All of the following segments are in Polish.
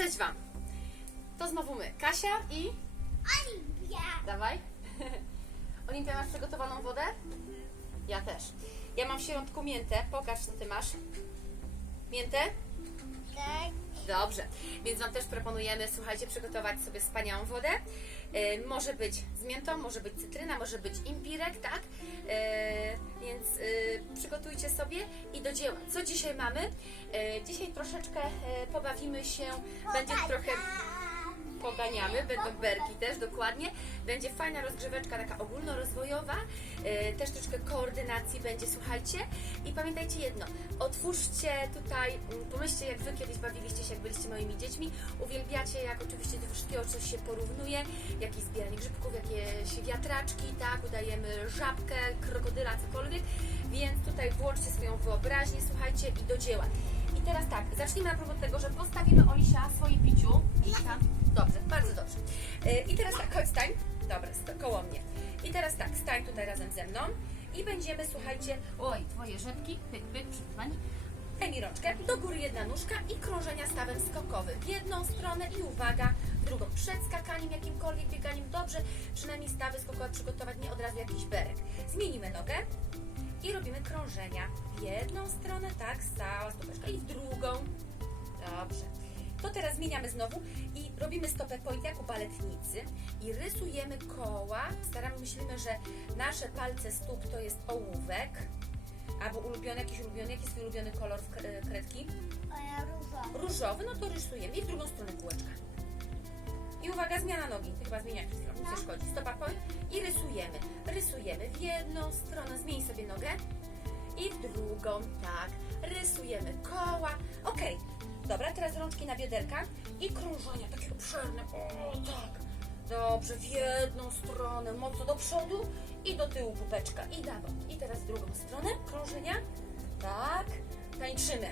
Cześć Wam! To znowu my, Kasia i... Olimpia. Dawaj. Olimpia, masz przygotowaną wodę? Ja też. Ja mam w środku miętę. Pokaż, co Ty masz. Miętę? Tak. Dobrze, więc Wam też proponujemy, słuchajcie, przygotować sobie wspaniałą wodę. E, może być z miętą, może być cytryna, może być imbirek, tak? E, więc e, przygotujcie sobie i do dzieła. Co dzisiaj mamy? Dzisiaj troszeczkę pobawimy się, będzie trochę poganiamy, będą berki też, dokładnie. Będzie fajna rozgrzeweczka, taka ogólnorozwojowa, e, też troszkę koordynacji będzie, słuchajcie. I pamiętajcie jedno, otwórzcie tutaj, mm, pomyślcie jak Wy kiedyś bawiliście się, jak byliście moimi dziećmi, uwielbiacie jak oczywiście do wszystkiego coś się porównuje, jakieś zbieranie grzybków, jakieś wiatraczki, tak, udajemy żabkę, krokodyla, cokolwiek, więc tutaj włączcie swoją wyobraźnię, słuchajcie, i do dzieła. I teraz tak, zacznijmy na propos tego, że postawimy Olisia swoje piciu. Olika. Dobrze, bardzo dobrze. Yy, I teraz tak, chodź stań. Dobra, koło mnie. I teraz tak, stań tutaj razem ze mną i będziemy, słuchajcie, oj, twoje rzepki, pyk, pyk, przypytań. Daj rączkę, do góry jedna nóżka i krążenia stawem skokowym. W jedną stronę i uwaga, w drugą. Przed skakaniem, jakimkolwiek bieganiem, dobrze, przynajmniej stawy skokowe przygotować, nie od razu jakiś berek. Zmienimy nogę i robimy krążenia. W jedną stronę, tak, cała stopeczka i w drugą. Dobrze. To teraz zmieniamy znowu i robimy stopę po jak u baletnicy i rysujemy koła. Staramy, myślimy, że nasze palce stóp to jest ołówek. Albo ulubiony, jakiś ulubiony, jaki jest ulubiony kolor w kre- kredki? Różowa. Różowy, no to rysujemy i w drugą stronę kółeczka. I uwaga, zmiana nogi. Ty chyba zmieniasz stronę, coś chodzi. Stopa poj i rysujemy. Rysujemy w jedną stronę, zmień sobie nogę i w drugą, tak. Rysujemy koła. Okej, dobra, teraz rączki na bioderka i krążenia takie obszerne. O, tak. Dobrze, w jedną stronę, mocno do przodu i do tyłu pupeczka. I bok. I teraz w drugą stronę, krążenia. Tak, tańczymy.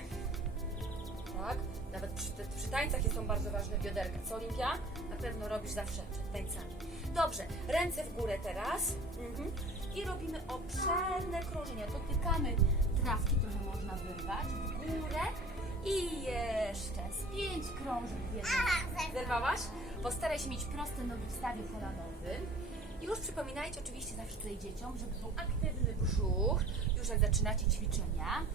Tak, nawet przy, przy tańcach są bardzo ważne bioderka. Co Olimpia? Na pewno robisz zawsze przed tańcami. Dobrze, ręce w górę teraz. Mhm. I robimy obszerne krążenia. Dotykamy trawki, trochę można wyrwać. W górę. I jeszcze z pięć krążeń w jednym. Zerwałaś? Postaraj się mieć proste nogi w stawie kolanowym. Już przypominajcie oczywiście zawsze tutaj dzieciom, żeby był aktywny brzuch, już jak zaczynacie ćwiczenia.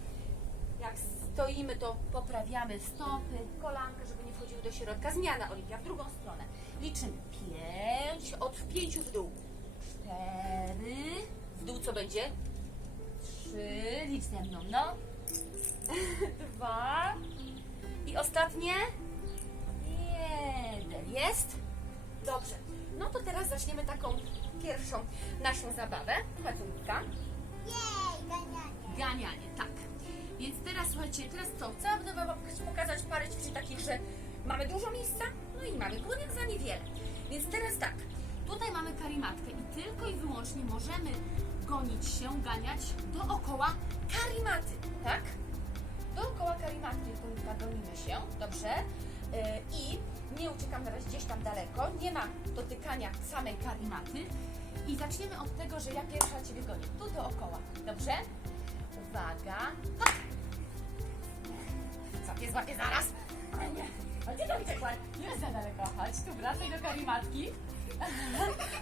Jak stoimy, to poprawiamy stopy, kolanka, żeby nie wchodziły do środka. Zmiana Olimpia w drugą stronę. Liczymy. Pięć, od pięciu w dół. Cztery. W dół co będzie? Trzy. Licz ze mną, no. Dwa. I ostatnie? Jeden. Jest? Dobrze. No to teraz zaczniemy taką pierwszą naszą zabawę. Oliwka. Jej, ganianie. Ganianie, tak. Więc teraz słuchajcie, teraz co? Będę Wam pokazać parę ćwiczeń takich, że mamy dużo miejsca, no i mamy płynek za niewiele. Więc teraz tak, tutaj mamy karimatkę i tylko i wyłącznie możemy gonić się, ganiać dookoła karimaty, tak? Dookoła karimaty tylko gonimy się, dobrze? Yy, I nie uciekam na razie gdzieś tam daleko, nie ma dotykania samej karimaty. I zaczniemy od tego, że ja pierwsza Ciebie gonię. Tu dookoła, dobrze? Uwaga. Hop. Złapię, złapię zaraz. Ale nie. A gdzie to uciekła? Nie za daleko. Chodź, tu wracaj do karimatki.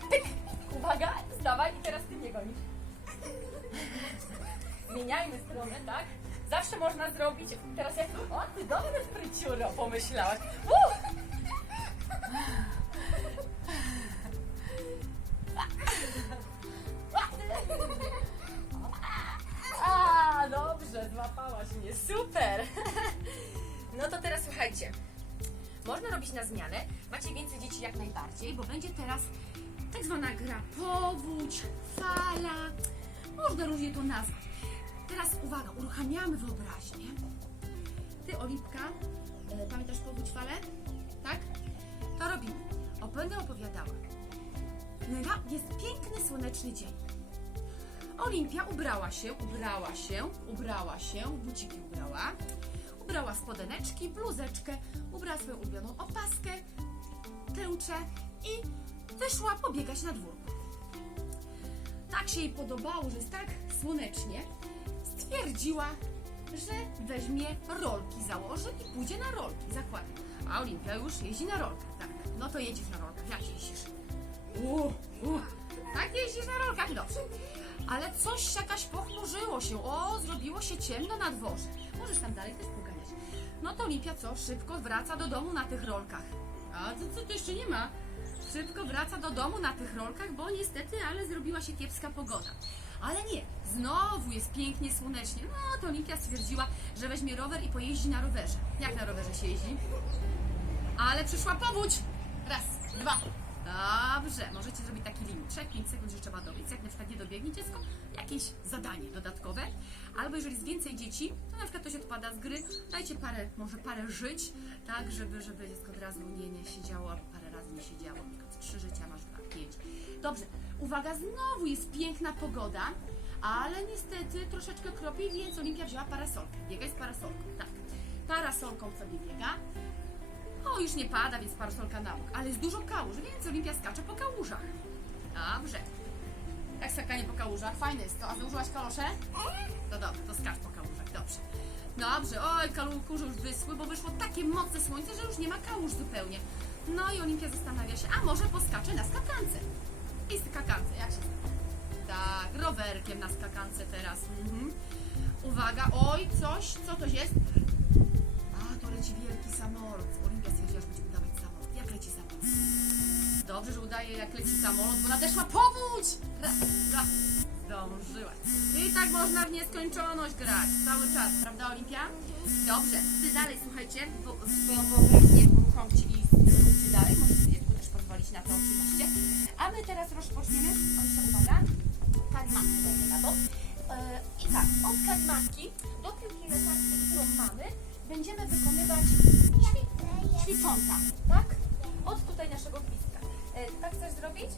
Pyk. Uwaga, zdawaj i teraz Ty mnie gonisz. Zmieniajmy stronę, tak? Zawsze można zrobić, teraz jak, o ty dobry spryciuro, pomyślałaś. Uh! Dobrze, złapałaś mnie, super. No to teraz słuchajcie, można robić na zmianę, macie więcej dzieci jak najbardziej, bo będzie teraz tak zwana gra powódź, fala, można różnie to nazwać. Teraz uwaga, uruchamiamy wyobraźnię. Ty, Oliwka, e, pamiętasz powódź falę? Tak? To robimy. O, będę opowiadała. Jest piękny, słoneczny dzień. Olimpia ubrała się, ubrała się, ubrała się, buciki ubrała, ubrała spodeneczki, bluzeczkę, ubrała swoją ulubioną opaskę, tęczę i wyszła pobiegać na dwór. Tak się jej podobało, że jest tak słonecznie, stwierdziła, że weźmie rolki, założy i pójdzie na rolki, zakładnie. A Olimpia już jeździ na rolkach, tak. No to jedziesz na rolkach. Jak jeździsz? U, u. Tak jeździsz na rolkach, dobrze. Ale coś jakaś pochmurzyło się. O, zrobiło się ciemno na dworze. Możesz tam dalej też. No to Olimpia co? Szybko wraca do domu na tych rolkach. A to, co to jeszcze nie ma? Szybko wraca do domu na tych rolkach, bo niestety, ale zrobiła się kiepska pogoda. Ale nie, znowu jest pięknie słonecznie. No to Olimpia stwierdziła, że weźmie rower i pojeździ na rowerze. Jak na rowerze się jeździ? Ale przyszła powódź! Raz, dwa. Dobrze, możecie zrobić taki limit. 5 sekund, że trzeba dobiec. Jak na przykład nie dobiegnie dziecko, jakieś zadanie dodatkowe. Albo jeżeli jest więcej dzieci, to na przykład ktoś odpada z gry, dajcie parę, może parę żyć, tak, żeby, żeby dziecko od razu nie, nie siedziało, albo parę razy nie siedziało. Na przykład trzy życia masz, dwa, pięć. Dobrze, uwaga, znowu jest piękna pogoda, ale niestety troszeczkę kropi, więc Olimpia wzięła parasolkę. Biegaj z parasolką, tak. Parasolką sobie biega. O, już nie pada, więc parasolka na bok, ale jest dużo kałuż, więc Olimpia skacze po kałużach. Dobrze. Jak skakanie po kałużach? Fajne jest to. A założyłaś kalosze? To dobrze, to skacz po kałużach, dobrze. Dobrze, oj, kałuże już wyschły, bo wyszło takie mocne słońce, że już nie ma kałuż zupełnie. No i Olimpia zastanawia się, a może poskacze na skakance. I skakance, jak się Tak, rowerkiem na skakance teraz. Mhm. Uwaga, oj, coś, co to jest? A, to leci wielki samolot. Olimpia stwierdziła, że będzie udawać samolot. Jak leci samolot? Dobrze, że udaje jak leci samolot, bo nadeszła powódź! Raz, dwa, zdążyłaś. I tak można w nieskończoność grać cały czas, prawda Olimpia? Dobrze, ty dalej słuchajcie, bo wyobraźnię uruchomcie i zróbcie dalej, możecie tu też pozwolić na to oczywiście. A my teraz rozpoczniemy, Olimpia uwaga, kalimatkę dajmy na to. E, I tak, od kalimatki do piłki lekarskiej, którą mamy, będziemy wykonywać ćwiczonka, tak? Od tutaj naszego gwizdka. E, tak chcesz zrobić?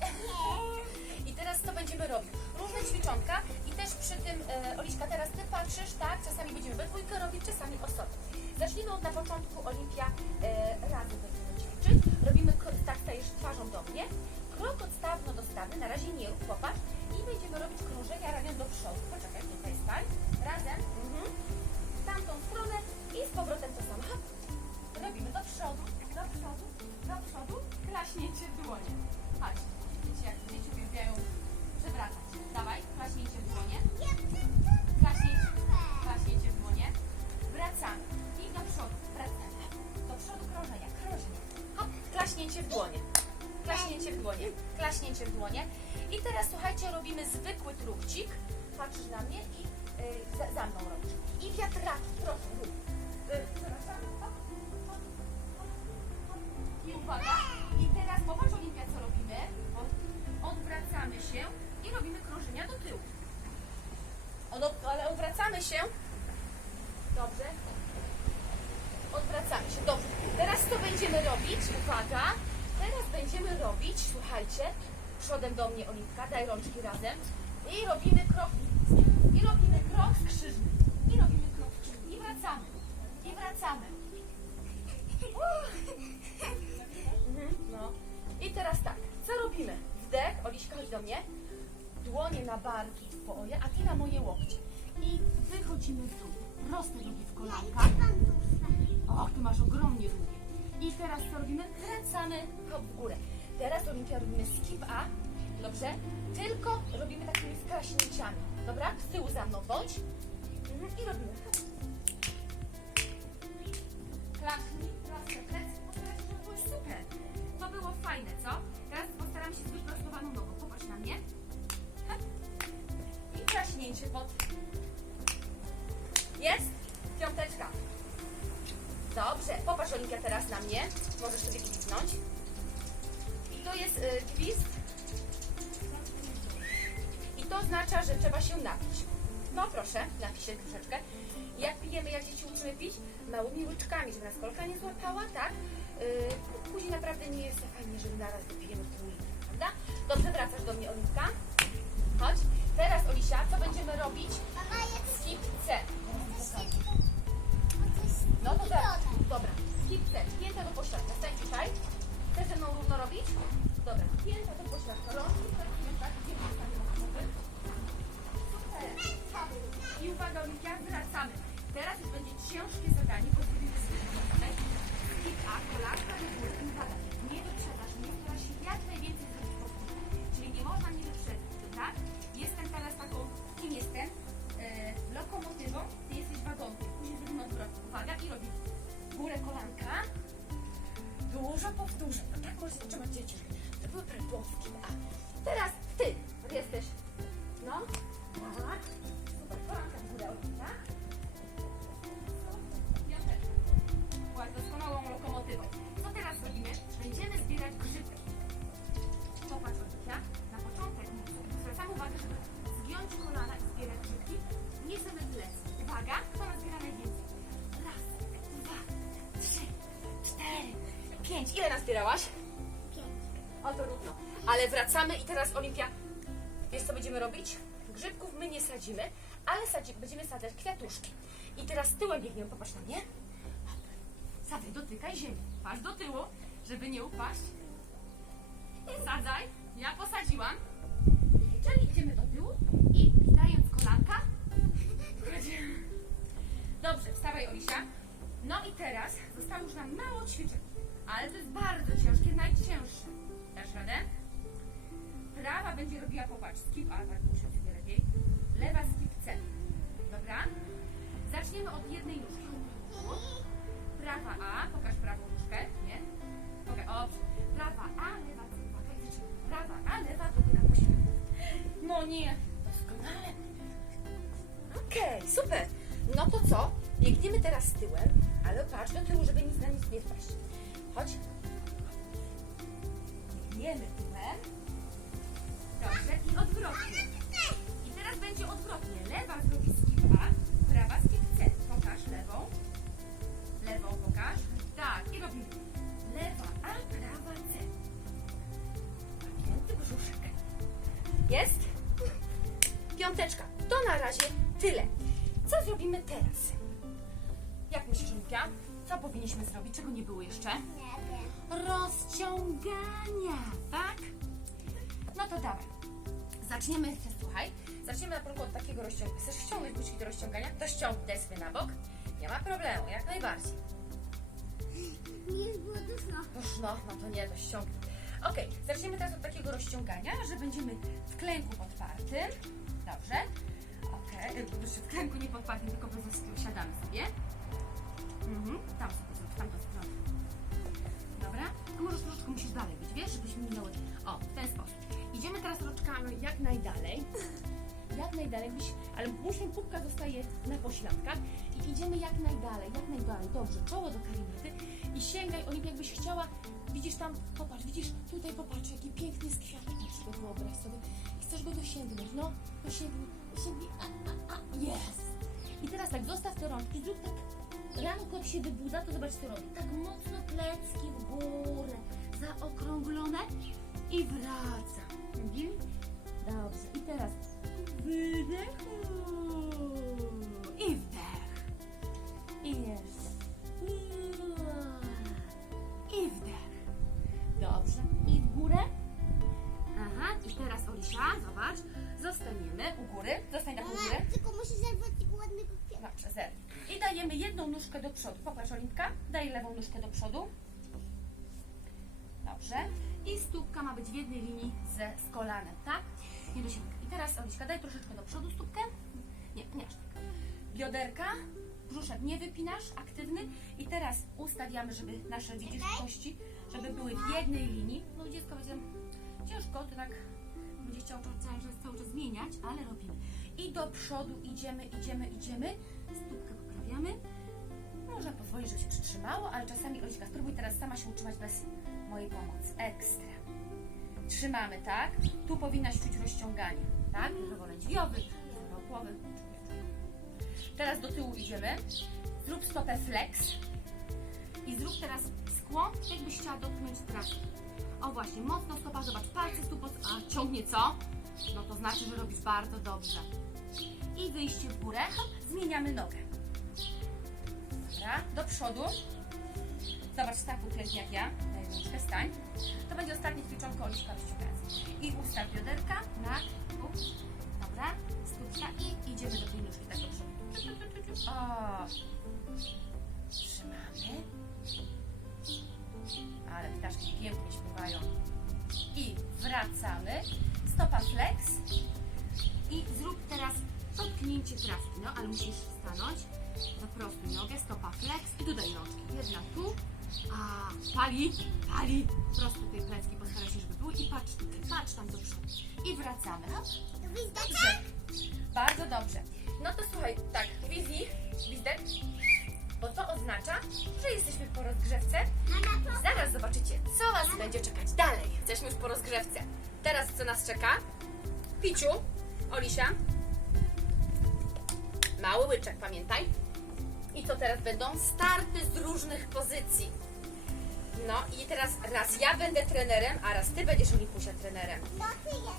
I teraz co będziemy robić? Różne ćwiczonka i też przy tym, e, Oliczka, teraz Ty patrzysz, tak? Czasami będziemy we dwójkę robić, czasami osobno. Zacznijmy od na początku, Olimpia, e, razem będziemy ćwiczyć. Robimy, tak stajesz twarzą do mnie, krok odstawno do stawny, na razie nie rób, popatrz. I będziemy robić krążenia ramion do przodu. Poczekaj, tutaj stań. Razem. Mhm. W tamtą stronę i z powrotem klaśnięcie w dłonie. Chodź, wiecie jak dzieci uwielbiają przewracać. Dawaj, klaśnięcie w dłonie, klaśnięcie, klaśnięcie w dłonie. Wracamy i do przodu, wracamy. Do przodu krążenia, krążenie. Hop, klaśnięcie w dłonie, klaśnięcie w dłonie, klaśnięcie w dłonie. I teraz słuchajcie, robimy zwykły truchcik. Patrzysz na mnie i y, za, za mną robisz. I wiatraki, do mnie Olimpka, daj rączki razem. I robimy krok. I robimy krok skrzyżny. I robimy krok skrzyżny. I wracamy. I wracamy. No. I teraz tak, co robimy? Wdech, Oliśka, chodź do mnie. Dłonie na barki twoje, a ty na moje łokcie. I wychodzimy w dół. Proste Olimpia robimy skip A. Dobrze? Tylko robimy takimi skraśnięciami. Dobra? Z tyłu za mną bądź. Mhm, I robimy. Klaszni, proste plecy. Postaraj się, żeby było super. To było fajne, co? Teraz postaramy się z wyprostowaną nogą. Popatrz na mnie. I klaśnięcie pod. Jest? Piąteczka. Dobrze, popatrz Olimpia teraz na mnie. Możesz sobie gwizdnąć. To jest y, gwizd. I to oznacza, że trzeba się napić. No proszę, napij się troszeczkę. Jak pijemy, jak dzieci uczymy pić? Małymi łyczkami, żeby nas kolka nie złapała, tak? Yy, później naprawdę nie jest fajnie, żeby naraz wypijemy pół litra, prawda? Dobrze, wracasz do mnie, Oliwka. Chodź. Teraz, Olisia, co będziemy robić? Mama Skip C. No to. Dobra. Skip C. Pięta do pośrodka. Stań tutaj. Pięć. Ile nazbierałaś? Pięć. O, to równo. Ale wracamy i teraz Olimpia, wiesz co będziemy robić? Grzybków my nie sadzimy, ale sadzi, będziemy sadzać kwiatuszki. I teraz tyłem biegniemy, popatrz na mnie. Sadzaj, dotykaj ziemi. Patrz do tyłu, żeby nie upaść. Sadzaj. Ja posadziłam. Czyli idziemy do tyłu i dając kolanka. Dobrze, wstawaj Olisia. No i teraz zostało już nam mało ćwiczeń. Ale to jest bardzo ciężkie, najcięższe. Dasz radę? Prawa będzie robiła, popatrz, skip A, tak muszę sobie lepiej. Lewa skip C. Dobra? Zaczniemy od jednej nóżki. Prawa A, pokaż prawą nóżkę, nie? Pokaż, o, prawa A, lewa C. Zaczynamy. Prawa A, lewa, druga. No nie. Doskonale. Okej, super. No to co? Biegniemy teraz tyłem, ale patrz do tyłu, żeby nic na nic nie wpaść. Chodź. Biegniemy tyłem. Dobrze, i odwrotnie. I teraz będzie odwrotnie. Lewa zrobi skip A, prawa skip C. Pokaż lewą. Lewą pokaż. Tak, i robimy. Lewa A, prawa C. Napięty brzuszek. Jest? Piąteczka. To na razie tyle. Co zrobimy teraz? Jak myślisz, Olimpia? Co powinniśmy zrobić? Czego nie było jeszcze? Rozciągania, tak? No to dawaj. Zaczniemy, słuchaj, zaczniemy na początku od takiego rozciągania. Chcesz ściągnąć buźki do rozciągania? To ściągnij sobie na bok. Nie ma problemu, jak najbardziej. Nie było duszno. Już no, no to nie, to ściągnij. Okej, zaczniemy teraz od takiego rozciągania, że będziemy w klęku podpartym. Dobrze. Okej, okay. w klęku nie podpartym, tylko bez zastyłu. Siadamy sobie. Mhm, tam sobie zrób, w tamtą może troszeczkę musisz dalej być, wiesz, żebyśmy minęły. O, w ten sposób. Idziemy teraz roczkami jak najdalej. Jak najdalej, byś, ale muszkiem pupka zostaje na pośladkach i idziemy jak najdalej, jak najdalej. Dobrze, czoło do karinety i sięgaj, Olimpia, jakbyś chciała, widzisz tam, popatrz, widzisz, tutaj popatrz, jaki piękny jest na przykład wyobraź sobie. I chcesz go dosięgnąć, no, dosięgnij, dosięgnij, a, a, a, jest. I teraz tak, zostaw te rączki, zrób tak, ramko się wybudza, to zobacz co robi. Tak mocno plecki w górę, zaokrąglone i wraca. Mhm. Dobrze, i teraz wydech Lewą nóżkę do przodu. Dobrze. I stópka ma być w jednej linii ze z kolanem, tak? Nie do siebie. I teraz, Oliczka, daj troszeczkę do przodu stópkę. Nie, nie aż tak. Bioderka, brzuszek nie wypinasz, aktywny. I teraz ustawiamy, żeby nasze, widzisz, kości, żeby były w jednej linii. No dziecko będzie ciężko, to tak będzie chciał cały czas, cały czas zmieniać, ale robimy. I do przodu idziemy, idziemy, idziemy. Stópkę poprawiamy. Można pozwolić, żeby się przytrzymało, ale czasami Oliczka, spróbuj teraz sama się utrzymać bez mojej pomocy. Ekstra. Trzymamy, tak? Tu powinnaś czuć rozciąganie, tak? Lewo lędźwiowy, lewo głowy. Teraz do tyłu idziemy. Zrób stopę flex. I zrób teraz skłon, jakbyś chciała dotknąć trafi. O właśnie, mocno stopa, zobacz, palce stóp, a ciągnie co? No to znaczy, że robisz bardzo dobrze. I wyjście w górę, zmieniamy nogę. Dobra, do przodu. Zobacz, tak uklęknij jak ja. Daj stań. To będzie ostatnie ćwiczonko oliczka rozciągająca. I ustaw bioderka na. Dobra, stópka i idziemy do tej nóżki tak do przodu. O! Trzymamy. Ale ptaszki pięknie śpiewają. I wracamy. Stopa flex. I zrób teraz dotknięcie trawki, no ale musisz stanąć. Zaprostuj nogę, stopa flex i dodaj rączki. Jedna tu, a pali, pali. Prosto tej plecki, postaraj się, żeby były i patrz tutaj, patrz tam do przodu. I wracamy. Dobrze. Bardzo dobrze. No to słuchaj, tak, wizji, gwizdek, bo to oznacza, że jesteśmy po rozgrzewce. Zaraz zobaczycie, co Was będzie czekać dalej. Jesteśmy już po rozgrzewce. Teraz co nas czeka? Piciu, Olisia. Mały łyczek, pamiętaj. I to teraz będą starty z różnych pozycji. No i teraz raz ja będę trenerem, a raz Ty będziesz Olipusia trenerem.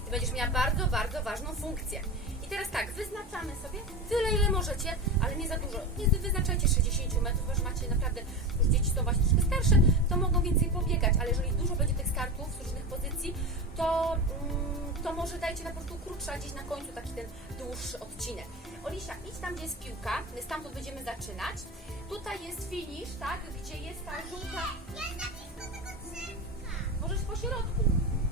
ty będziesz miała bardzo, bardzo ważną funkcję. I teraz tak, wyznaczamy sobie tyle, ile możecie, ale nie za dużo. Nie wyznaczajcie 60 metrów, bo już macie naprawdę, już dzieci są właśnie troszkę starsze, to mogą więcej pobiegać, ale jeżeli dużo będzie tych startów z różnych pozycji, to może dajcie na prostu krótsza gdzieś na końcu taki ten dłuższy odcinek. Olisia, idź tam, gdzie jest piłka, my stamtąd będziemy zaczynać. Tutaj jest finish, tak, gdzie jest ta żółta. Możesz po środku.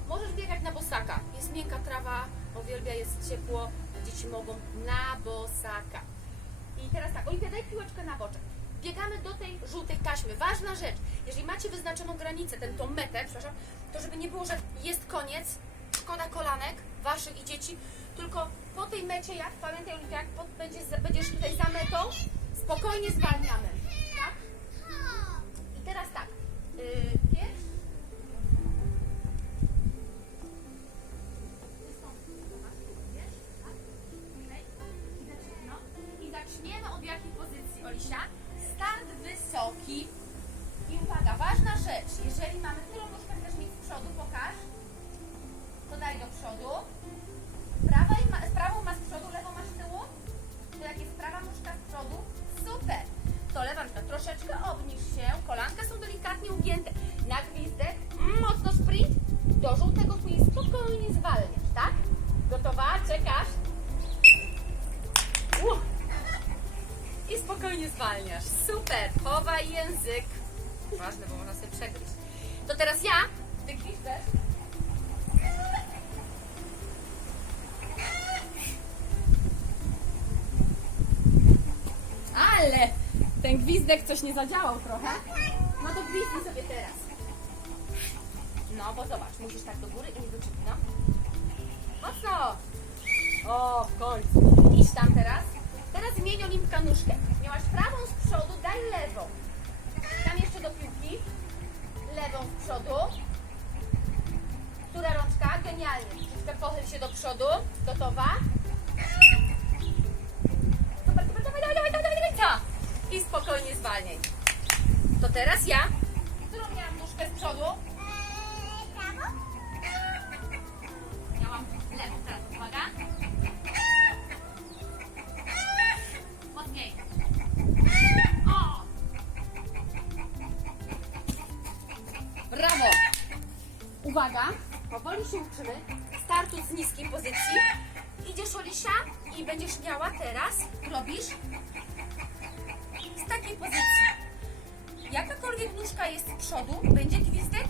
Możesz biegać na bosaka. Jest miękka trawa, uwielbia, jest ciepło. Dzieci mogą na bosaka. I teraz tak, Oliwia, daj piłeczkę na boczek. Biegamy do tej żółtej taśmy. Ważna rzecz. Jeżeli macie wyznaczoną granicę, ten, tą metę, przepraszam, to żeby nie było, że jest koniec, szkoda kolanek waszych i dzieci, tylko po tej mecie, jak pamiętaj, Oliwia, jak pod, będzie, będziesz tutaj za metą, spokojnie zwalniamy. Tak? I teraz tak. Yy, zaczniemy od jakiej pozycji, Olisia? Start wysoki. I uwaga, ważna rzecz. Jeżeli mamy, którą nóżkę chcesz mieć z przodu, pokaż. Do przodu. Prawa ma, prawą masz z przodu, lewą masz z tyłu. To jak jest prawa nóżka z przodu, super. To lewa nóżka troszeczkę obniż się. Kolanka są delikatnie ugięte. Na gwizdek, mocno sprint. Do żółtego tu jest spokojnie zwalniasz, tak? Gotowa? Czekasz? Uh. I spokojnie zwalniasz. Super. Chowaj język. Ważne, bo można sobie przegryźć. To teraz ja. Ty gwizdesz. Ten gwizdek coś nie zadziałał trochę. No to gwizdnij sobie teraz. No, bo zobacz, musisz tak do góry i nie do czepi, no. Mocno. O, w końcu. Idź tam teraz. Teraz zmień Olimpka nóżkę. Miałaś prawą z przodu, daj lewą. Tam jeszcze do piłki. Lewą z przodu. Która rączka? Genialnie. Troszkę pochyl się do przodu. Gotowa? Super, super, dawaj, dawaj, dawaj, dawaj, dawaj, dawaj. Co? I spokojnie zwalniaj. To teraz ja. Którą miałam nóżkę z przodu? Miałam teraz uwaga. O! Brawo! Uwaga, powoli się uczymy. Startu z niskiej pozycji. Idziesz Olisia i będziesz miała teraz, robisz takiej pozycji. Jakakolwiek nóżka jest z przodu, będzie gwizdek,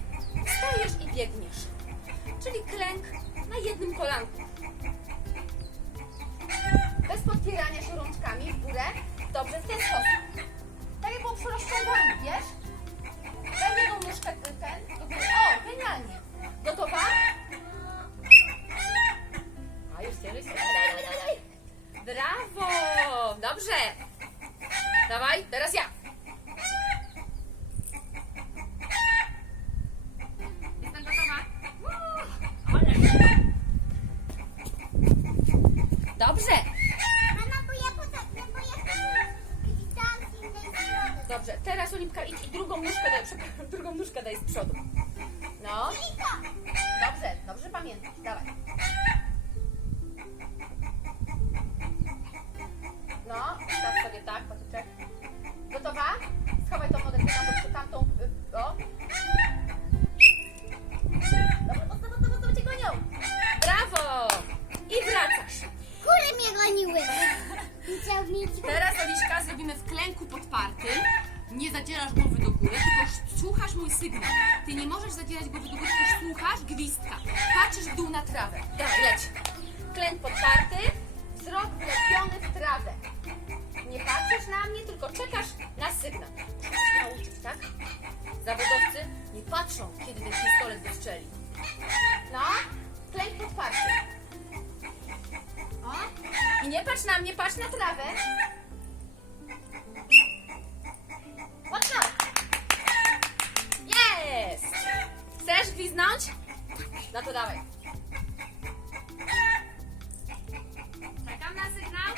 Czekam na sygnał.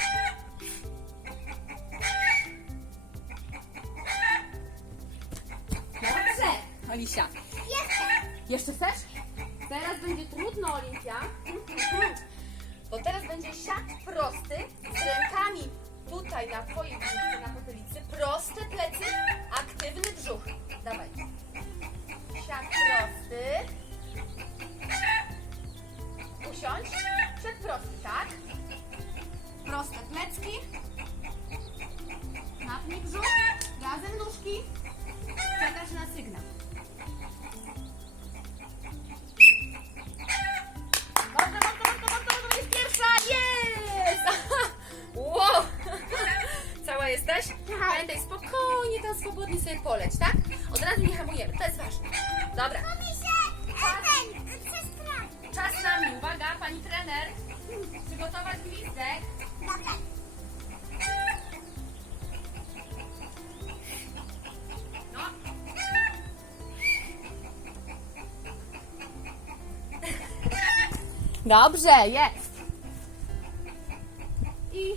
Dobrze, Olisia. Jeszcze. Jeszcze chcesz? Teraz będzie trudno, Olimpia. Bo teraz będzie siat prosty z rękami tutaj na twojej brzuchu, na potylicy. Proste plecy, aktywny brzuch. Dawaj. Siat prosty. Usiądź. Siat prosty, tak? Proste plecki. Napnij. Razem nóżki. Czekasz na sygnał. Bardzo, bardzo, bardzo, bardzo, bardzo jest pierwsza! Jest! Wow! Cała jesteś? Pamiętaj, spokojnie tam swobodnie sobie poleć, tak? Od razu nie hamujemy, to jest ważne. Dobra, Mi się ten. Czas na mnie. Uwaga, pani trener. Przygotować gwizdek. No. Dobrze, jest. I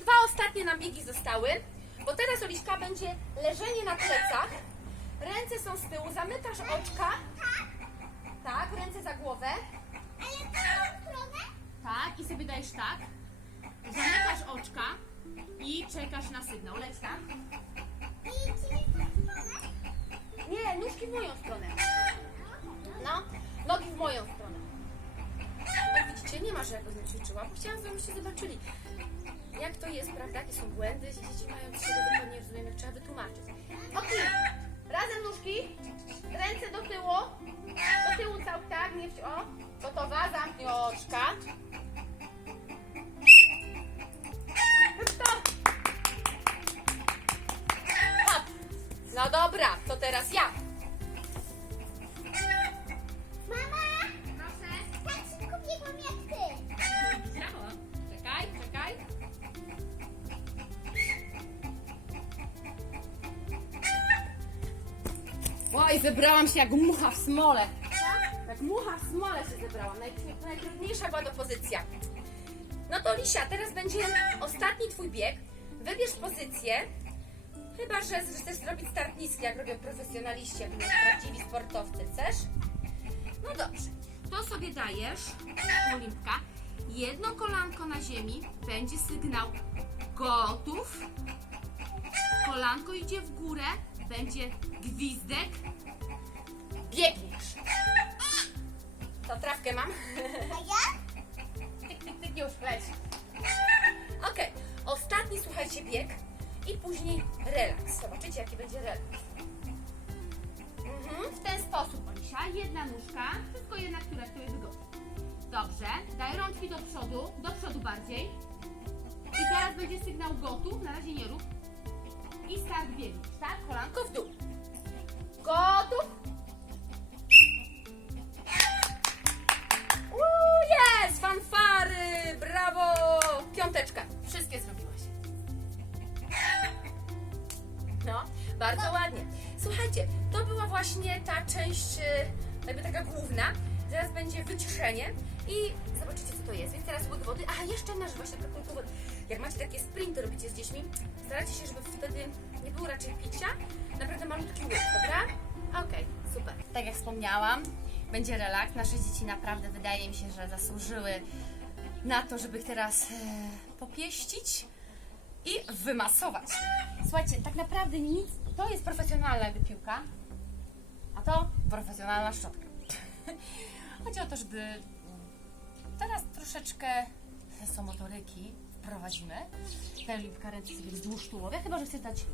dwa ostatnie nam biegi zostały, bo teraz Oliśka będzie leżenie na plecach. Ręce są z tyłu, zamykasz oczka. Tak, ręce za głowę. Ale tą stronę? Tak, i sobie dajesz tak. Zamykasz oczka i czekasz na sygnał. Leć tam. I w tą stronę? Nie, nóżki w moją stronę. No, nogi w moją stronę. Jak widzicie, nie ma, że ja go ćwiczyła, bo chciałam, żebyście zobaczyli, jak to jest, prawda, jakie są błędy, że dzieci mają z tego dokładnie nie rozumiem, jak trzeba wytłumaczyć. Ok, razem nóżki, ręce do tyłu, do tyłu cały, tak, nie wci- o, gotowa, zamknij oczka. No dobra, to teraz ja. Oj, zebrałam się jak mucha w smole. Jak mucha w smole się zebrałam. Naj- Najtrudniejsza była to pozycja. No to Lisia, teraz będzie ostatni twój bieg. Wybierz pozycję. Chyba, że chcesz zrobić start niski, jak robią profesjonaliści, jak prawdziwi sportowcy. Chcesz? No dobrze. To sobie dajesz, Olimpka, jedno kolanko na ziemi, będzie sygnał gotów. Kolanko idzie w górę, będzie gwizdek. Biegniesz. To trawkę mam. A ja? Tyk, tyk, tyk, już leć. Okej, ostatni słuchajcie bieg i później relaks. Zobaczycie jaki będzie relaks. Mhm, w ten sposób, Olisia. Jedna nóżka, tylko jedna, która Tobie wygodzi. Dobrze, daj rączki do przodu, do przodu bardziej. I teraz będzie sygnał gotów, na razie nie rób. I start biegniesz, tak? Kolanko w dół. Gotów. Uuu, jest! Fanfary! Brawo! Piąteczka. Wszystkie zrobiłaś. No, bardzo ładnie. Słuchajcie, to była właśnie ta część, e, jakby taka główna. Zaraz będzie wyciszenie i zobaczycie, co to jest. Więc teraz łyk wody. A, jeszcze jedna rzecz, właśnie a propos wody. Jak macie takie sprinty, robicie z dziećmi, starajcie się, żeby wtedy nie było raczej picia. Naprawdę malutki łyk, dobra? Okej, super. Tak jak wspomniałam, będzie relaks. Nasze dzieci naprawdę wydaje mi się, że zasłużyły na to, żeby ich teraz e, popieścić i wymasować. Słuchajcie, tak naprawdę nic, to jest profesjonalna jakby piłka, a to profesjonalna szczotka. Chodzi o to, żeby teraz troszeczkę sensomotoryki wprowadzimy. Tutaj Lipka ręce sobie wzdłuż tułowia, chyba że chcesz dać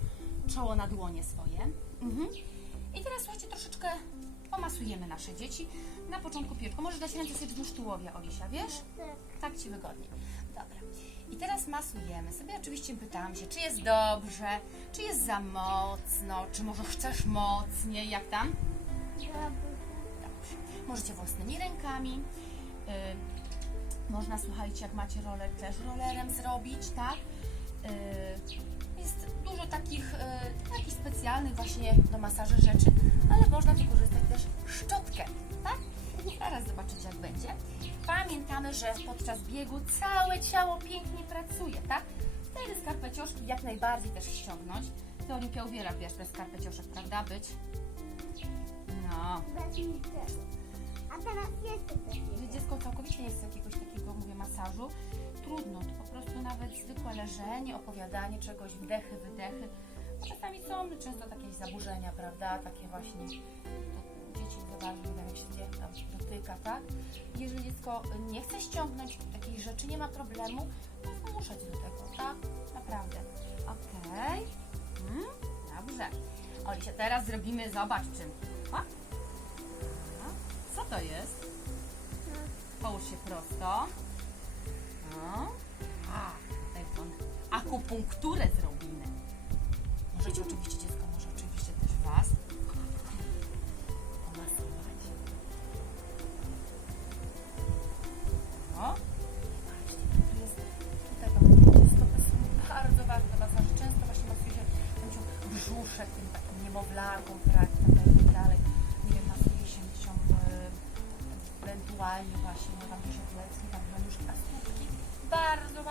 czoło na dłonie swoje. Mhm. I teraz słuchajcie, troszeczkę pomasujemy nasze dzieci. Na początku piłeczką. Możesz dać ręce sobie wzdłuż tułowia, Olisia, wiesz? Tak Ci wygodnie. Dobra. I teraz masujemy sobie. Oczywiście pytałam się, czy jest dobrze, czy jest za mocno, czy może chcesz mocniej, jak tam? Dobrze. Możecie własnymi rękami. y, Można, słuchajcie, jak macie roller, też rollerem zrobić, tak? Yy, Jest dużo takich, yy, takich specjalnych właśnie do masaży rzeczy, ale można wykorzystać też szczotkę, tak? Zaraz zobaczycie, jak będzie. Pamiętamy, że podczas biegu całe ciało pięknie pracuje, tak? Wtedy skarpecioszki jak najbardziej też ściągnąć. Ty, Olimpia, uwielbiasz te skarpecioszek, prawda, być? No. Bez. A teraz dziecko całkowicie nie chce jakiegoś takiego, mówię, masażu, trudno, to po prostu nawet zwykłe leżenie, opowiadanie czegoś, wdechy, wydechy. A Czasami są często takie zaburzenia, prawda, takie właśnie dzieci lubią, jak się dziecko tam dotyka, tak? Jeżeli dziecko nie chce ściągnąć takiej rzeczy, nie ma problemu, to zmuszać do tego, tak? Naprawdę. Okej. Mm, dobrze. Olisia, teraz zrobimy, zobacz czym. To jest? Połóż się prosto. A, taką akupunkturę zrobimy. Możecie oczywiście, dziecko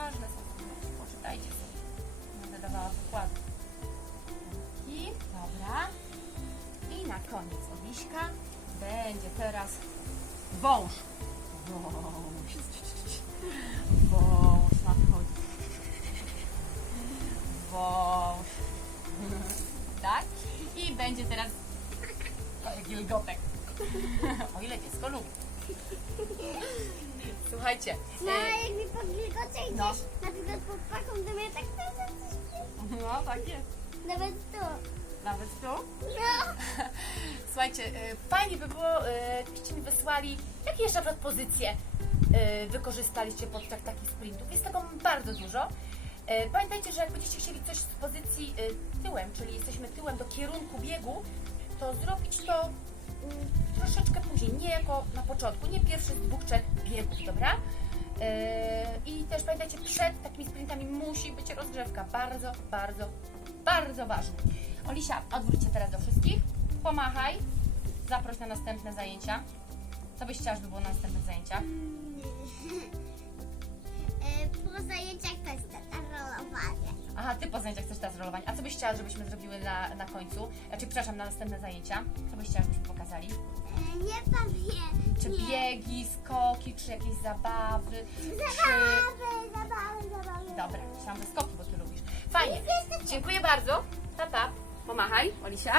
ważne. Poczytajcie sobie. Będę dawała przykłady. I dobra. I na koniec Oliśka będzie teraz wąż. Wąż. Wąż nadchodzi. Wąż. Tak? I będzie teraz gilgotek. O ile dziecko lubi. Słuchajcie. No, e, a jak mi pod wilgocie idziesz, No. na przykład pod paką, to mnie tak to No tak jest. Nawet tu. Nawet tu. No. Słuchajcie, e, fajnie by było, e, gdybyście mi wysłali, jakie jeszcze na przykład pozycje e, wykorzystaliście podczas takich sprintów. Jest tego bardzo dużo. E, Pamiętajcie, że jak będziecie chcieli coś z pozycji e, tyłem, czyli jesteśmy tyłem do kierunku biegu, to zrobić to troszeczkę później, nie jako na początku, nie pierwszy z dwóch, trzech biegów, dobra? E, I też pamiętajcie, przed takimi sprintami musi być rozgrzewka. Bardzo, bardzo, bardzo ważne. Olisia, odwróć się teraz do wszystkich. Pomachaj. Zaproś na następne zajęcia. Co byś chciała, żeby było na następnych zajęciach? E, Po zajęciach też te rolowanie. Aha, ty po zajęciach chcesz teraz rolować. A co byś chciała, żebyśmy zrobiły na, na końcu? Znaczy, przepraszam, na następne zajęcia. Co byś chciała, żebyśmy pokazali? E, Nie pamiętam. Czy biegi, skoki, czy jakieś zabawy? Czy... Zabawy, zabawy, zabawy. Dobra, że skoki, bo ty lubisz. Fajnie. Dziękuję bardzo. Pa. Pomachaj, Olisia.